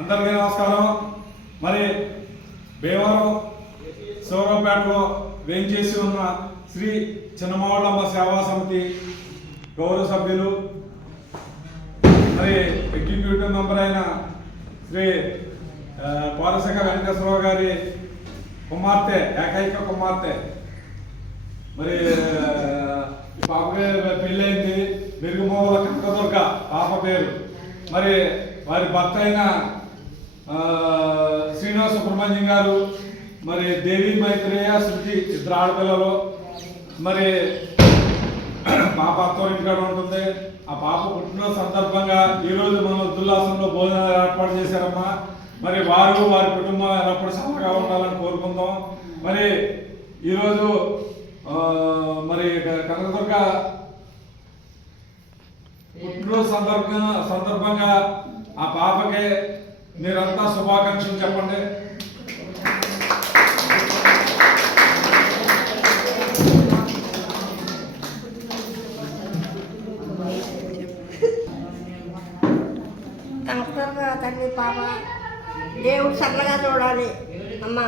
అందరికీ నమస్కారం. మరి భీమవరం శివరావుపేటలో వేయించేసి ఉన్న శ్రీ చిన్నమావుళ్ళమ్మ సేవా సమితి గౌరవ సభ్యులు మరి ఎగ్జిక్యూటివ్ మెంబర్ అయిన శ్రీ పాలశేఖ వెంకటేశ్వరరావు గారి కుమార్తె, ఏకైక కుమార్తె. మరి పాపకి పెళ్ళైంది, మెరుగుమూల కనకదుర్గ పాప పేరు. మరి వారి భర్త అయిన శ్రీనివాస సుబ్రహ్మణ్యం గారు, మరి దేవి మైత్రేయ శృతి ఇద్దరు ఆడపిల్లలు. మరి పాప అత్తోరింటికాడ ఉంటుంది. ఆ పాప పుట్టినరోజు సందర్భంగా ఈరోజు మన ఉల్లాసంలో భోజనాలు ఏర్పాటు చేశారమ్మా. మరి వారు వారి కుటుంబం ఎల్లప్పుడూ చల్లగా ఉండాలని కోరుకుందాం. మరి ఈరోజు మరి కనకదుర్గ పుట్టినరోజు సందర్భంగా ఆ పాపకి మీరంతా శుభాకాంక్షలు చెప్పండి. కనకదుర్గ తల్లి పాప దేవుడు చల్లగా చూడాలి. అమ్మ,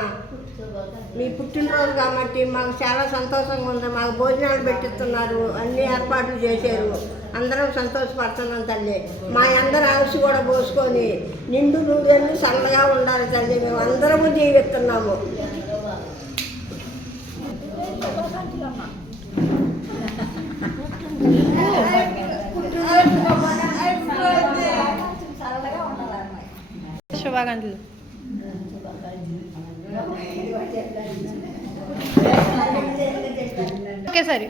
మీ పుట్టినరోజు కాబట్టి మాకు చాలా సంతోషంగా ఉంది. మాకు భోజనాలు పెట్టిస్తున్నారు, అన్ని ఏర్పాట్లు చేశారు. అందరం సంతోషపడుతున్నాం తల్లి. మా అందరి ఆయుష్ కూడా పోసుకొని నిండు నూరేళ్ళు చల్లగా ఉండాలి తల్లి. మేము అందరము జీవిస్తున్నాము. శుభాకాంక్షలు. ఓకే సరే.